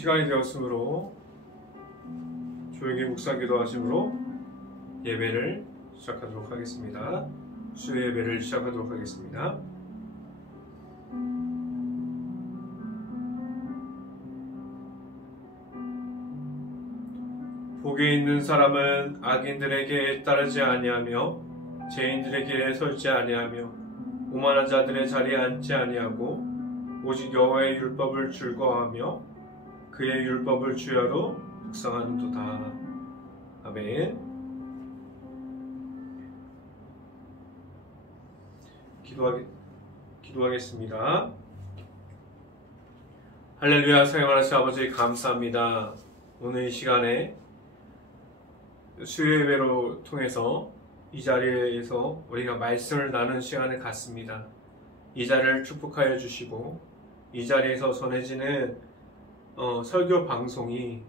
시간이 되었으므로 조용히 묵상기도 하심으로 예배를 시작하도록 하겠습니다. 수요 예배를 시작하도록 하겠습니다. 복이 있는 사람은 악인들에게 따르지 아니하며 죄인들에게 설지 아니하며 오만한 자들의 자리에 앉지 아니하고 오직 여호와의 율법을 즐거워하며 그의 율법을 주야로 묵상하는도다. 아멘. 기도하겠습니다. 할렐루야. 사랑하신 아버지 감사합니다. 오늘 이 시간에 수요 예배로 통해서 이 자리에서 우리가 말씀을 나누는 시간을 갖습니다. 이 자리를 축복하여 주시고 이 자리에서 전해지는 설교 방송이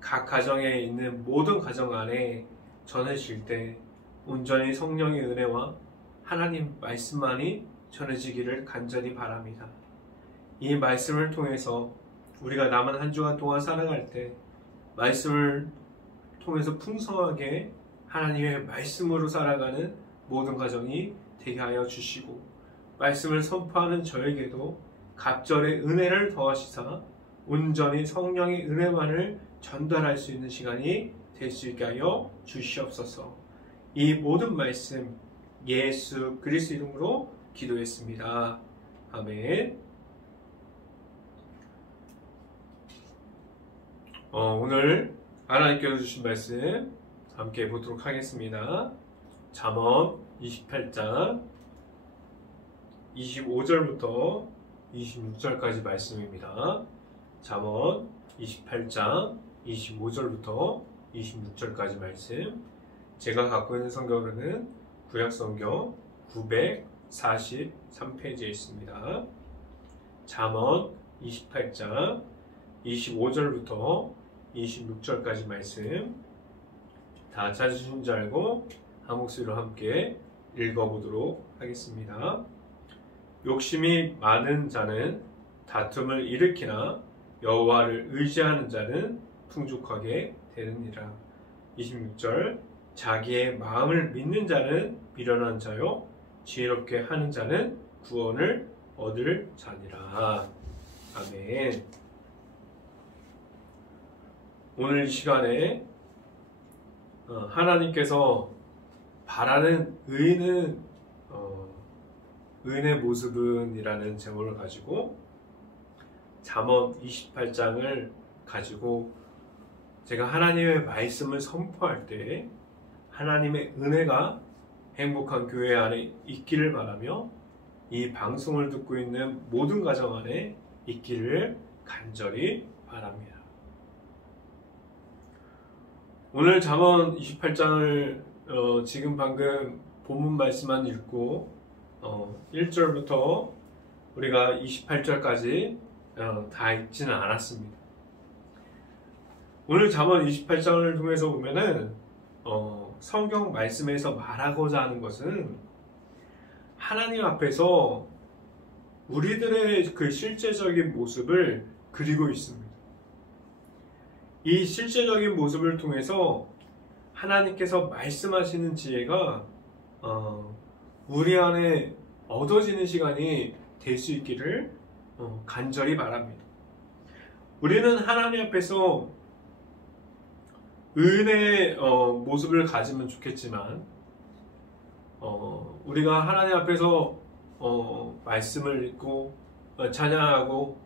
각 가정에 있는 모든 가정 안에 전해질 때 온전히 성령의 은혜와 하나님 말씀만이 전해지기를 간절히 바랍니다. 이 말씀을 통해서 우리가 남은 한 주간 동안 살아갈 때 말씀을 통해서 풍성하게 하나님의 말씀으로 살아가는 모든 가정이 되게 하여 주시고 말씀을 선포하는 저에게도 갑절의 은혜를 더하시사 온전히 성령의 은혜만을 전달할 수 있는 시간이 될 수 있게 하여 주시옵소서. 이 모든 말씀 예수 그리스도 이름으로 기도했습니다. 아멘. 오늘 하나님께서 주신 말씀 함께 보도록 하겠습니다. 잠언 28장 25절부터 26절까지 말씀입니다. 잠언 28장 25절부터 26절까지 말씀. 제가 갖고 있는 성경으로는 구약성경 943페이지에 있습니다. 잠언 28장 25절부터 26절까지 말씀 다 찾으신 줄 알고 한 목소리로 함께 읽어보도록 하겠습니다. 욕심이 많은 자는 다툼을 일으키나 여호와를 의지하는 자는 풍족하게 되느니라. 26절 자기의 마음을 믿는 자는 미련한 자요 지혜롭게 하는 자는 구원을 얻을 자니라. 아멘. 오늘 이 시간에 하나님께서 바라는 의인의 모습은 이라는 제목을 가지고 잠언 28장을 가지고 제가 하나님의 말씀을 선포할 때 하나님의 은혜가 행복한 교회 안에 있기를 바라며 이 방송을 듣고 있는 모든 가정 안에 있기를 간절히 바랍니다. 오늘 잠언 28장을 지금 방금 본문 말씀만 읽고 1절부터 우리가 28절까지 다 읽지는 않았습니다. 오늘 잠언 28장을 통해서 보면은 성경 말씀에서 말하고자 하는 것은 하나님 앞에서 우리들의 그 실제적인 모습을 그리고 있습니다. 이 실제적인 모습을 통해서 하나님께서 말씀하시는 지혜가 우리 안에 얻어지는 시간이 될 수 있기를 간절히 바랍니다. 우리는 하나님 앞에서 의인의 모습을 가지면 좋겠지만 우리가 하나님 앞에서 말씀을 읽고 찬양하고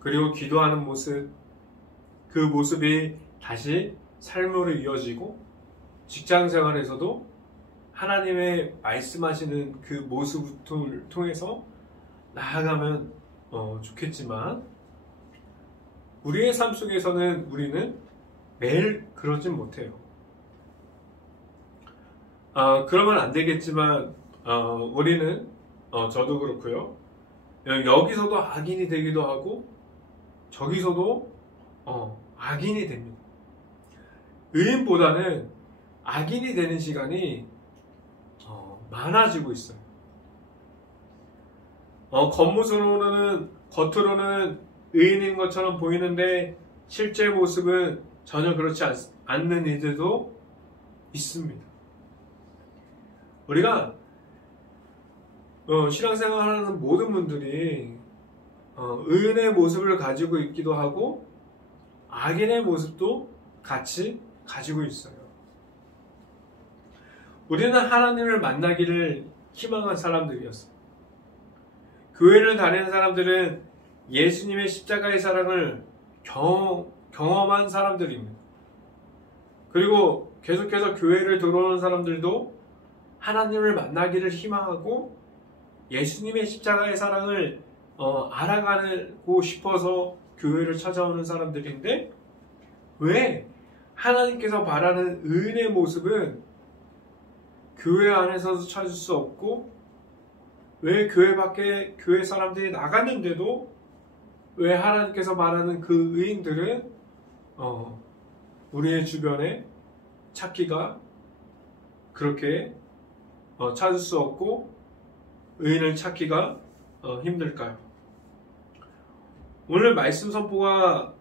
그리고 기도하는 모습, 그 모습이 다시 삶으로 이어지고 직장생활에서도 하나님의 말씀하시는 그 모습을 통해서 나아가면 좋겠지만 우리의 삶 속에서는 우리는 매일 그러진 못해요. 그러면 안 되겠지만 우리는 저도 그렇고요. 여기서도 악인이 되기도 하고 저기서도 악인이 됩니다. 의인보다는 악인이 되는 시간이 많아지고 있어요. 겉으로는 의인인 것처럼 보이는데 실제 모습은 전혀 그렇지 않는 이들도 있습니다. 우리가 신앙생활하는 모든 분들이 의인의 모습을 가지고 있기도 하고 악인의 모습도 같이 가지고 있어요. 우리는 하나님을 만나기를 희망한 사람들이었어요. 교회를 다니는 사람들은 예수님의 십자가의 사랑을 경험한 사람들입니다. 그리고 계속해서 교회를 들어오는 사람들도 하나님을 만나기를 희망하고 예수님의 십자가의 사랑을 알아가고 싶어서 교회를 찾아오는 사람들인데, 왜 하나님께서 바라는 의인의 모습은 교회 안에서도 찾을 수 없고, 왜 교회 밖에 교회 사람들이 나갔는데도 왜 하나님께서 말하는 그 의인들은 우리의 주변에 찾기가 그렇게 찾을 수 없고 의인을 찾기가 힘들까요? 오늘 말씀 선포가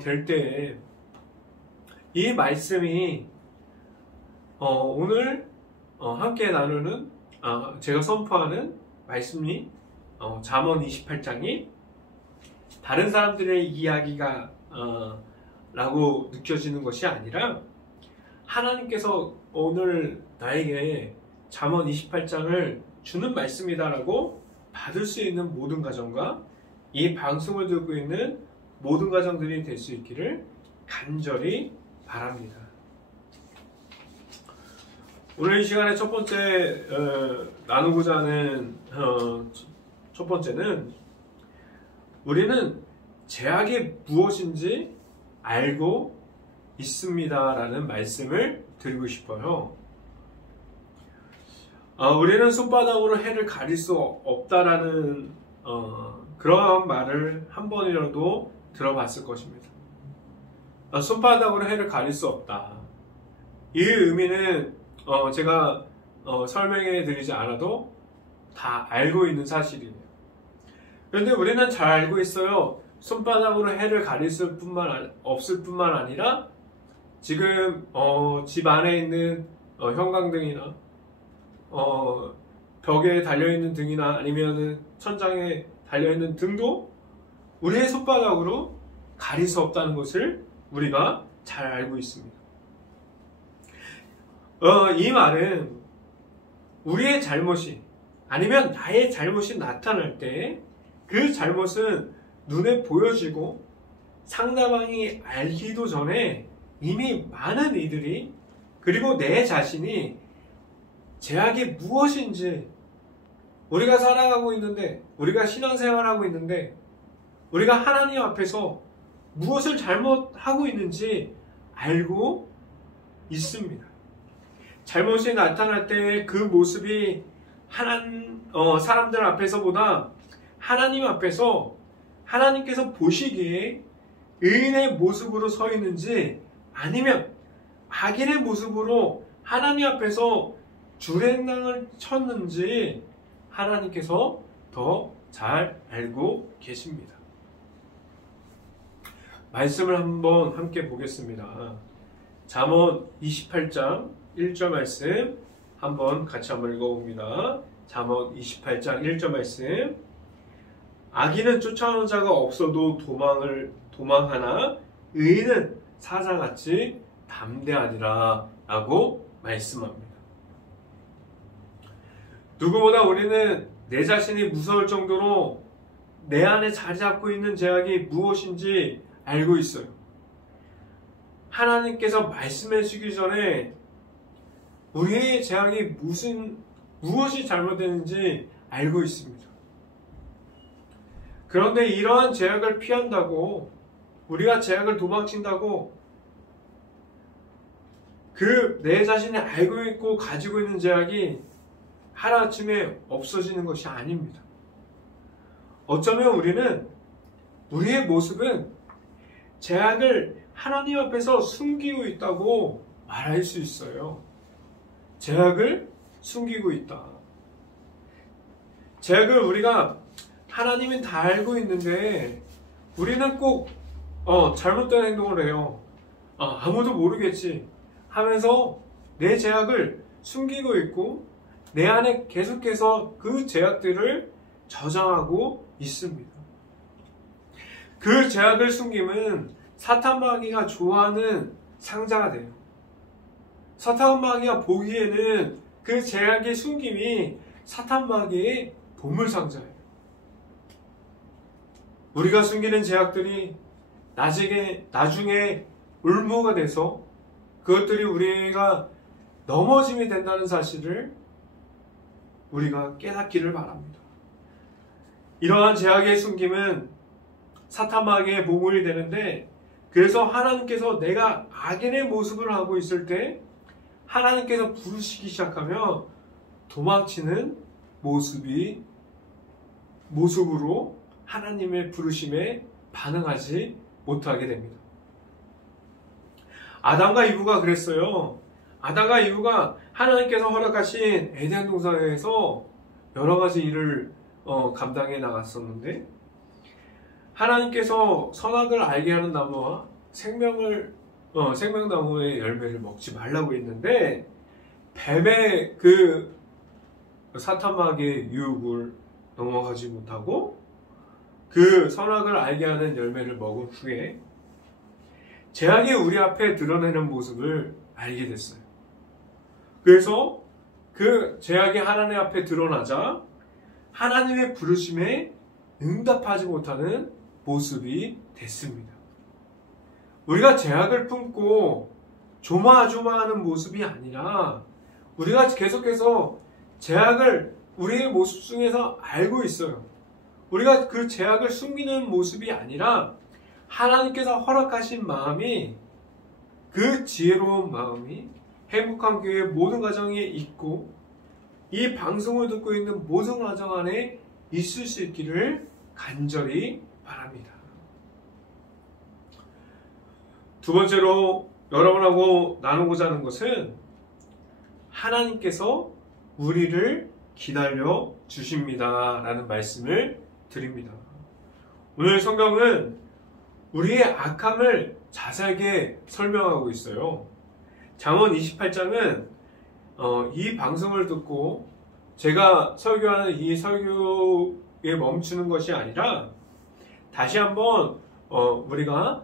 될 때에 이 말씀이 오늘 함께 나누는 제가 선포하는 말씀이 잠언 28장이 다른 사람들의 이야기가 라고 느껴지는 것이 아니라 하나님께서 오늘 나에게 잠언 28장을 주는 말씀이다라고 받을 수 있는 모든 가정과 이 방송을 듣고 있는 모든 가정들이 될 수 있기를 간절히 바랍니다. 오늘 이 시간에 첫 번째 나누고자 하는 첫 번째는 우리는 죄악이 무엇인지 알고 있습니다 라는 말씀을 드리고 싶어요. 우리는 손바닥으로 해를 가릴 수 없다라는 그러한 말을 한 번이라도 들어봤을 것입니다. 손바닥으로 해를 가릴 수 없다. 이 의미는 제가 설명해 드리지 않아도 다 알고 있는 사실이에요. 그런데 우리는 잘 알고 있어요. 손바닥으로 해를 가릴 수 없을 뿐만 아니라 지금 집 안에 있는 형광등이나 벽에 달려있는 등이나 아니면 천장에 달려있는 등도 우리의 손바닥으로 가릴 수 없다는 것을 우리가 잘 알고 있습니다. 이 말은 우리의 잘못이 아니면 나의 잘못이 나타날 때 그 잘못은 눈에 보여지고 상대방이 알기도 전에 이미 많은 이들이, 그리고 내 자신이 죄악이 무엇인지, 우리가 살아가고 있는데, 우리가 신앙생활하고 있는데 우리가 하나님 앞에서 무엇을 잘못하고 있는지 알고 있습니다. 잘못이 나타날 때 그 모습이 사람들 앞에서보다 하나님 앞에서 하나님께서 보시기에 의인의 모습으로 서 있는지 아니면 악인의 모습으로 하나님 앞에서 주랭랑을 쳤는지 하나님께서 더 잘 알고 계십니다. 말씀을 한번 함께 보겠습니다. 잠언 28장 1절 말씀 같이 한번 읽어봅니다. 잠언 28장 1절 말씀. 악인은 쫓아오는 자가 없어도 도망하나 의인은 사자같이 담대하리라 라고 말씀합니다. 누구보다 우리는 내 자신이 무서울 정도로 내 안에 자리 잡고 있는 죄악이 무엇인지 알고 있어요. 하나님께서 말씀해 주기 전에 우리의 죄악이 무엇이 잘못되는지 알고 있습니다. 그런데 이러한 죄악을 피한다고, 우리가 죄악을 도망친다고 내 자신이 알고 있고 가지고 있는 죄악이 하루아침에 없어지는 것이 아닙니다. 어쩌면 우리의 모습은 죄악을 하나님 앞에서 숨기고 있다고 말할 수 있어요. 죄악을 숨기고 있다. 죄악을 우리가 하나님은 다 알고 있는데 우리는 꼭 잘못된 행동을 해요. 아무도 모르겠지 하면서 내 죄악을 숨기고 있고 내 안에 계속해서 그 죄악들을 저장하고 있습니다. 그 죄악을 숨김은 사탄 마귀가 좋아하는 상자가 돼요. 사탄 마귀가 보기에는 그 죄악의 숨김이 사탄 마귀의 보물상자예요. 우리가 숨기는 죄악들이 나중에 울무가 돼서 그것들이 우리가 넘어짐이 된다는 사실을 우리가 깨닫기를 바랍니다. 이러한 죄악의 숨김은 사탄 마귀의 보물이 되는데, 그래서 하나님께서 내가 악인의 모습을 하고 있을 때 하나님께서 부르시기 시작하면 도망치는 모습으로 하나님의 부르심에 반응하지 못하게 됩니다. 아담과 이브가 그랬어요. 아담과 이브가 하나님께서 허락하신 에덴 동산에서 여러 가지 일을 감당해 나갔었는데, 하나님께서 선악을 알게 하는 나무와 생명나무의 열매를 먹지 말라고 했는데, 뱀의 그 사탄 마귀의 유혹을 넘어가지 못하고 그 선악을 알게 하는 열매를 먹은 후에 죄악이 우리 앞에 드러내는 모습을 알게 됐어요. 그래서 그 죄악이 하나님 앞에 드러나자 하나님의 부르심에 응답하지 못하는 모습이 됐습니다. 우리가 죄악을 품고 조마조마하는 모습이 아니라 우리가 계속해서 죄악을 우리의 모습 중에서 알고 있어요. 우리가 그 죄악을 숨기는 모습이 아니라 하나님께서 허락하신 마음이, 그 지혜로운 마음이 행복한 교회 모든 가정에 있고 이 방송을 듣고 있는 모든 가정 안에 있을 수 있기를 간절히 바랍니다. 두 번째로 여러분하고 나누고자 하는 것은 하나님께서 우리를 기다려 주십니다 라는 말씀을 드립니다. 오늘 성경은 우리의 악함을 자세하게 설명하고 있어요. 잠언 28장은 이 방송을 듣고 제가 설교하는 이 설교에 멈추는 것이 아니라 다시 한번 우리가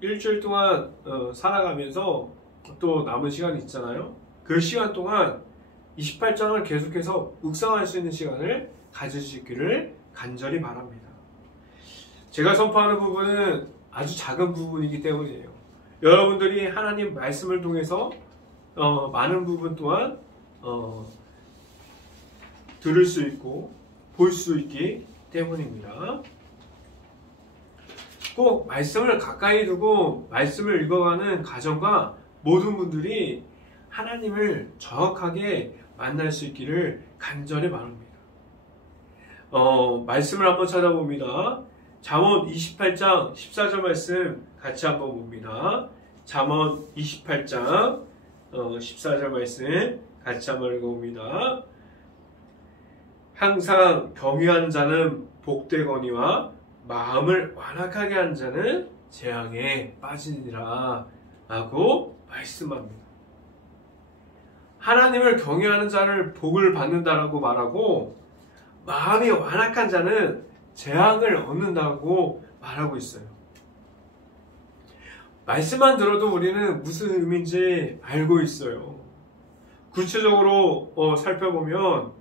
일주일 동안 살아가면서 또 남은 시간이 있잖아요. 그 시간 동안 28장을 계속해서 묵상할 수 있는 시간을 가질 수 있기를 간절히 바랍니다. 제가 선포하는 부분은 아주 작은 부분이기 때문이에요. 여러분들이 하나님 말씀을 통해서 많은 부분 또한 들을 수 있고 볼 수 있기 때문입니다. 꼭 말씀을 가까이 두고 말씀을 읽어가는 가정과 모든 분들이 하나님을 정확하게 만날 수 있기를 간절히 바랍니다. 말씀을 한번 찾아봅니다. 잠언 28장 14절 말씀 같이 한번 봅니다. 잠언 28장 14절 말씀 같이 한번 읽어봅니다. 항상 경유한 자는 복되거니와 마음을 완악하게 한 자는 재앙에 빠지니라 라고 말씀합니다. 하나님을 경외하는 자를 복을 받는다라고 말하고, 마음이 완악한 자는 재앙을 얻는다고 말하고 있어요. 말씀만 들어도 우리는 무슨 의미인지 알고 있어요. 구체적으로 살펴보면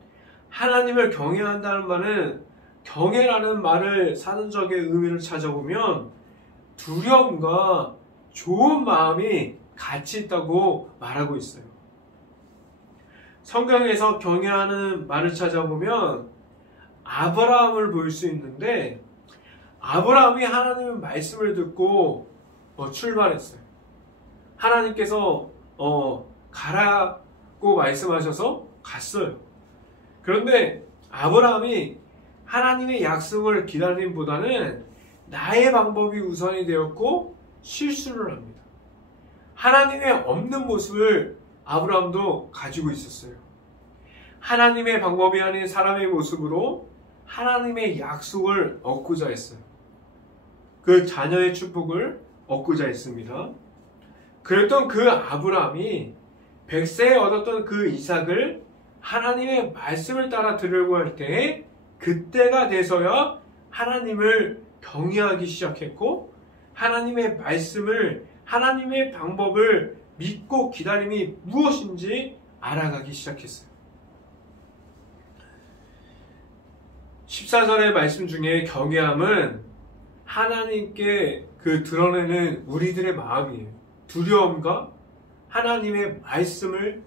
하나님을 경외한다는 말은, 경외라는 말을 사전적의 의미를 찾아보면 두려움과 좋은 마음이 같이 있다고 말하고 있어요. 성경에서 경외하는 말을 찾아보면 아브라함을 볼 수 있는데, 아브라함이 하나님의 말씀을 듣고 출발했어요. 하나님께서 가라고 말씀하셔서 갔어요. 그런데 아브라함이 하나님의 약속을 기다림보다는 나의 방법이 우선이 되었고 실수를 합니다. 하나님의 없는 모습을 아브라함도 가지고 있었어요. 하나님의 방법이 아닌 사람의 모습으로 하나님의 약속을 얻고자 했어요. 그 자녀의 축복을 얻고자 했습니다. 그랬던 그 아브라함이 100세에 얻었던 그 이삭을 하나님의 말씀을 따라 들으려고 할 때 그때가 돼서야 하나님을 경외하기 시작했고 하나님의 말씀을 하나님의 방법을 믿고 기다림이 무엇인지 알아가기 시작했어요. 14절의 말씀 중에 경외함은 하나님께 그 드러내는 우리들의 마음이에요. 두려움과 하나님의 말씀을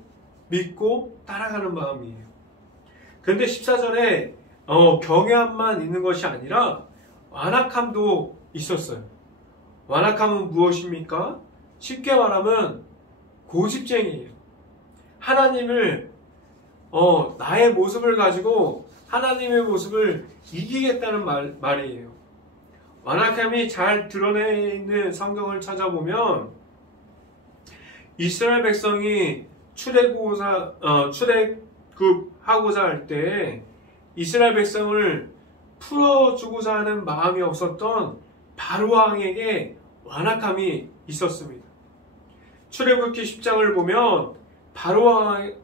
믿고 따라가는 마음이에요. 그런데 14절에 경외함만 있는 것이 아니라 완악함도 있었어요. 완악함은 무엇입니까? 쉽게 말하면 고집쟁이에요. 하나님을 나의 모습을 가지고 하나님의 모습을 이기겠다는 말이에요. 완악함이 잘 드러내 있는 성경을 찾아보면 이스라엘 백성이 출애굽하고자 할 때 이스라엘 백성을 풀어주고자 하는 마음이 없었던 바로 왕에게 완악함이 있었습니다. 출애굽기 10장을 보면 바로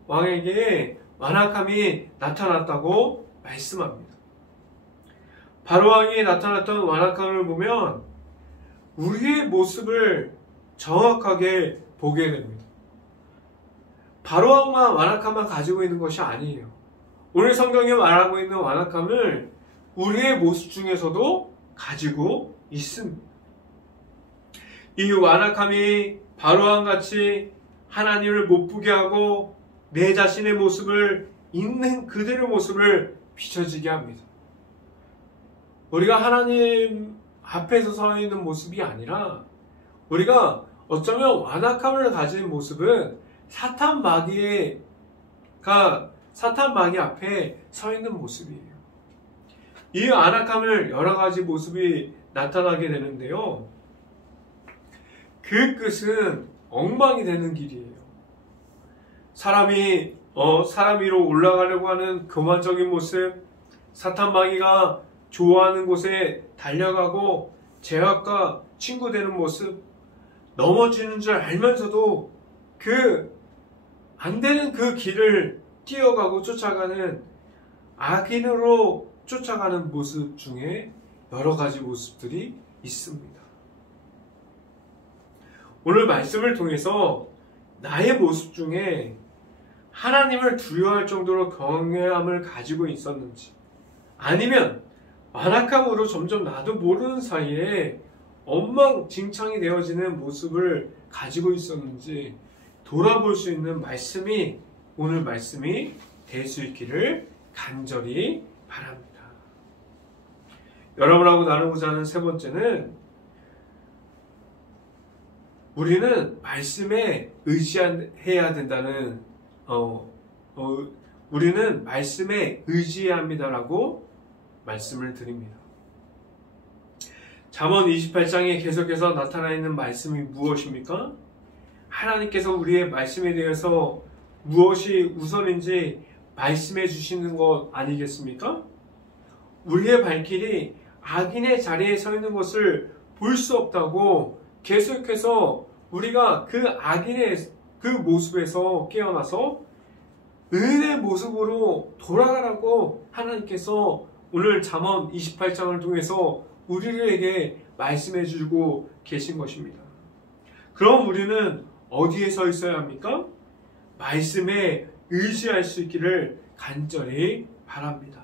왕에게 완악함이 나타났다고 말씀합니다. 바로 왕이 나타났던 완악함을 보면 우리의 모습을 정확하게 보게 됩니다. 바로 왕만 완악함만 가지고 있는 것이 아니에요. 오늘 성경이 말하고 있는 완악함을 우리의 모습 중에서도 가지고 있습니다. 이 완악함이 바로 왕같이 하나님을 못 보게 하고 내 자신의 모습을 있는 그대로 모습을 비춰지게 합니다. 우리가 하나님 앞에서 서 있는 모습이 아니라 우리가 어쩌면 완악함을 가진 모습은 사탄 마귀 앞에 서 있는 모습이에요. 이 완악함을 여러 가지 모습이 나타나게 되는데요. 그 끝은 엉망이 되는 길이에요. 사람이 사람 위로 올라가려고 하는 교만적인 모습, 사탄 마귀가 좋아하는 곳에 달려가고 죄악과 친구되는 모습, 넘어지는 줄 알면서도 안 되는 그 길을 뛰어가고 쫓아가는 악인으로 쫓아가는 모습 중에 여러 가지 모습들이 있습니다. 오늘 말씀을 통해서 나의 모습 중에 하나님을 두려워할 정도로 경외함을 가지고 있었는지, 아니면 완악함으로 점점 나도 모르는 사이에 엉망진창이 되어지는 모습을 가지고 있었는지 돌아볼 수 있는 말씀이 오늘 말씀이 될 수 있기를 간절히 바랍니다. 여러분하고 나누고자 하는 세 번째는 우리는 말씀에 의지해야 된다는 우리는 말씀에 의지해야 합니다라고 말씀을 드립니다. 잠언 28장에 계속해서 나타나 있는 말씀이 무엇입니까? 하나님께서 우리의 말씀에 대해서 무엇이 우선인지 말씀해 주시는 것 아니겠습니까? 우리의 발길이 악인의 자리에 서 있는 것을 볼 수 없다고 계속해서 우리가 그 악인의 그 모습에서 깨어나서 의인의 모습으로 돌아가라고 하나님께서 오늘 잠언 28장을 통해서 우리에게 말씀해 주고 계신 것입니다. 그럼 우리는 어디에 서 있어야 합니까? 말씀에 의지할 수 있기를 간절히 바랍니다.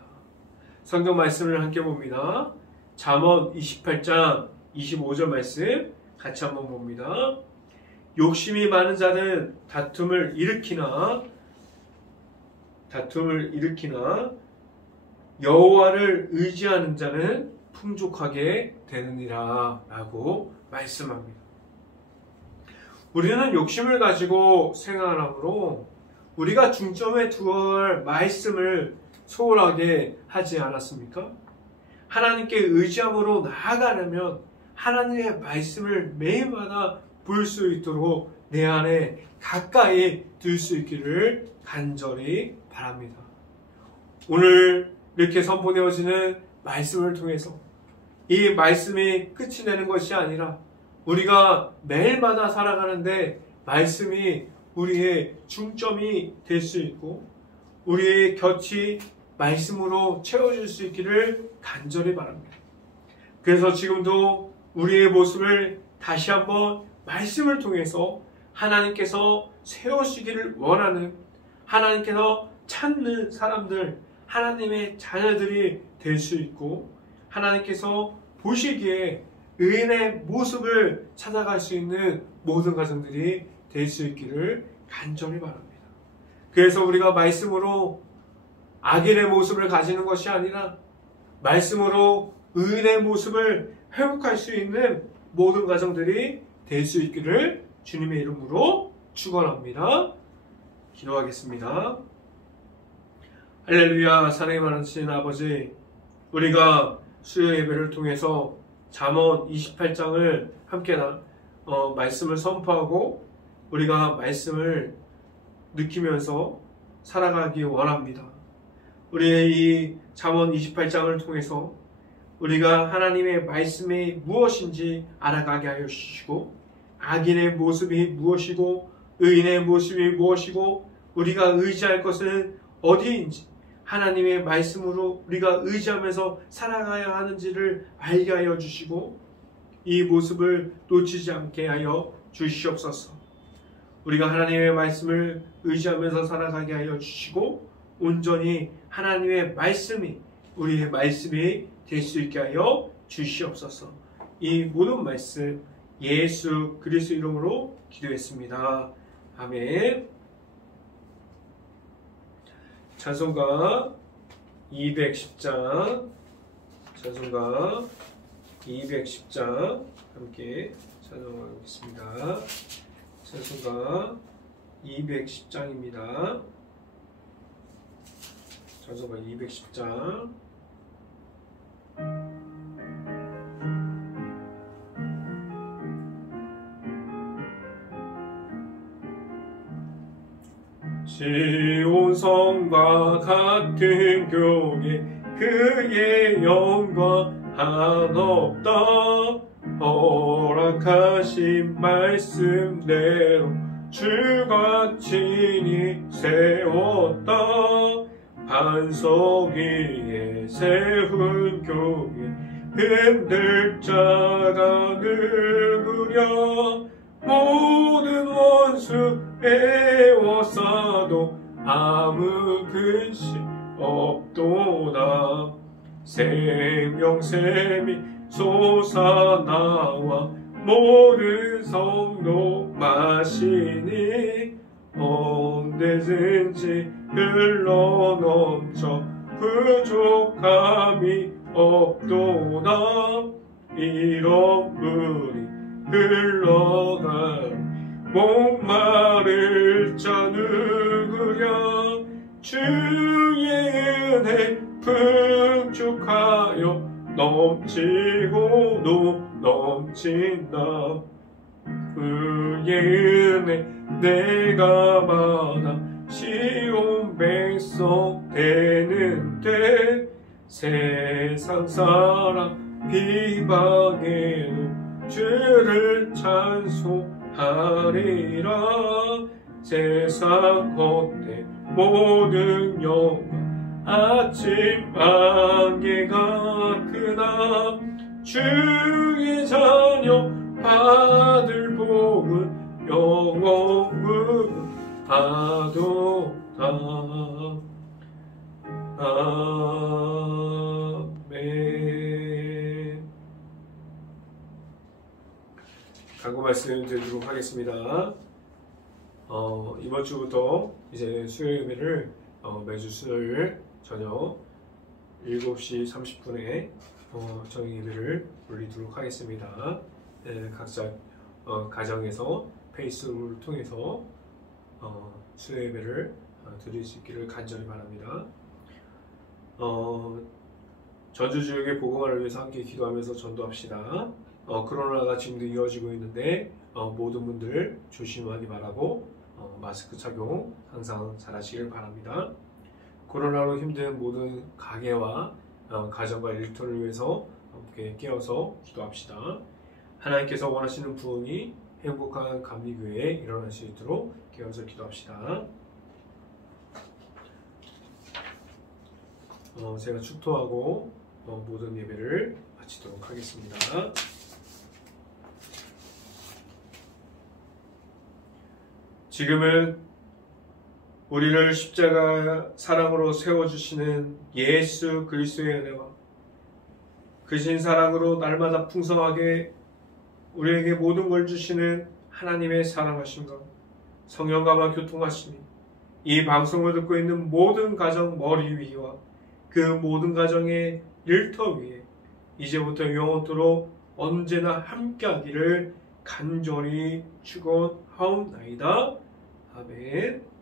성경 말씀을 함께 봅니다. 잠언 28장 25절 말씀 같이 한번 봅니다. 욕심이 많은 자는 다툼을 일으키나 여호와를 의지하는 자는 풍족하게 되느니라 라고 말씀합니다. 우리는 욕심을 가지고 생활하므로 우리가 중점에 두어야 할 말씀을 소홀하게 하지 않았습니까? 하나님께 의지함으로 나아가려면 하나님의 말씀을 매일마다 볼 수 있도록 내 안에 가까이 둘 수 있기를 간절히 바랍니다. 오늘 이렇게 선포되어지는 말씀을 통해서 이 말씀이 끝이 되는 것이 아니라 우리가 매일마다 살아가는데 말씀이 우리의 중점이 될 수 있고 우리의 곁이 말씀으로 채워질 수 있기를 간절히 바랍니다. 그래서 지금도 우리의 모습을 다시 한번 말씀을 통해서 하나님께서 세우시기를 원하는, 하나님께서 찾는 사람들, 하나님의 자녀들이 될 수 있고 하나님께서 보시기에 의인의 모습을 찾아갈 수 있는 모든 가정들이 될 수 있기를 간절히 바랍니다. 그래서 우리가 말씀으로 악인의 모습을 가지는 것이 아니라 말씀으로 의인의 모습을 회복할 수 있는 모든 가정들이 될 수 있기를 주님의 이름으로 축원합니다. 기도하겠습니다. 할렐루야. 사랑이 많으신 아버지, 우리가 수요 예배를 통해서 잠언 28장을 함께 말씀을 선포하고 우리가 말씀을 느끼면서 살아가기 원합니다. 우리의 이 잠언 28장을 통해서 우리가 하나님의 말씀이 무엇인지 알아가게 하여 주시고 악인의 모습이 무엇이고 의인의 모습이 무엇이고 우리가 의지할 것은 어디인지 하나님의 말씀으로 우리가 의지하면서 살아가야 하는지를 알게 하여 주시고 이 모습을 놓치지 않게 하여 주시옵소서. 우리가 하나님의 말씀을 의지하면서 살아가게 하여 주시고 온전히 하나님의 말씀이 우리의 말씀이 될 수 있게 하여 주시옵소서. 이 모든 말씀 예수 그리스도 이름으로 기도했습니다. 아멘. 찬송가 210장, 찬송가 210장 함께 찬송하겠습니다. 찬송가 210장입니다. 찬송가 210장. 시온성과 같은 교회 그의 영광 한없다. 허락하신 말씀대로 주가 친히 세웠다. 반석 위에 세운 교회 흔들 자가 누구랴. 모든 원수 애워싸도 아무 근심 없도다. 생명샘이 솟아나와 모든 성도 마시니 언제든지 흘러넘쳐 부족함이 없도다. 이런 물이 흘러가리 목마를 자 누구랴. 주의 은혜 풍족하여 넘치고도 넘친다. 그의 은혜 내가 받아 시온 백성 되는데 세상 사람 비방해도 주를 찬송하리라. 세상 헛되 모든 영광 아침 안개가 크나. 주의 자녀 받을 복은 영원하도다. 아멘. 강구 말씀 드리도록 하겠습니다. 이번 주부터 이제 수요 예배를 매주 수요일 저녁 7시 30분에 저녁 예배를 올리도록 하겠습니다. 각자 가정에서 페이스북을 통해서 수요 예배를 드릴 수 있기를 간절히 바랍니다. 전주 지역의 복음화를 위해서 함께 기도하면서 전도합시다. 코로나가 지금도 이어지고 있는데 모든 분들 조심하기 바라고 마스크 착용 항상 잘 하시길 바랍니다. 코로나로 힘든 모든 가게와 가정과 일터를 위해서 함께 깨어서 기도합시다. 하나님께서 원하시는 부흥이 행복한 감리교회에 일어날 수 있도록 깨어서 기도합시다. 제가 축도하고 모든 예배를 마치도록 하겠습니다. 지금은 우리를 십자가 사랑으로 세워주시는 예수 그리스도의 은혜와 그신 사랑으로 날마다 풍성하게 우리에게 모든 걸 주시는 하나님의 사랑하심과 성령과만 교통하심이 이 방송을 듣고 있는 모든 가정 머리 위와 그 모든 가정의 일터 위에 이제부터 영원토록 언제나 함께하기를 간절히 축원하옵나이다. 아멘.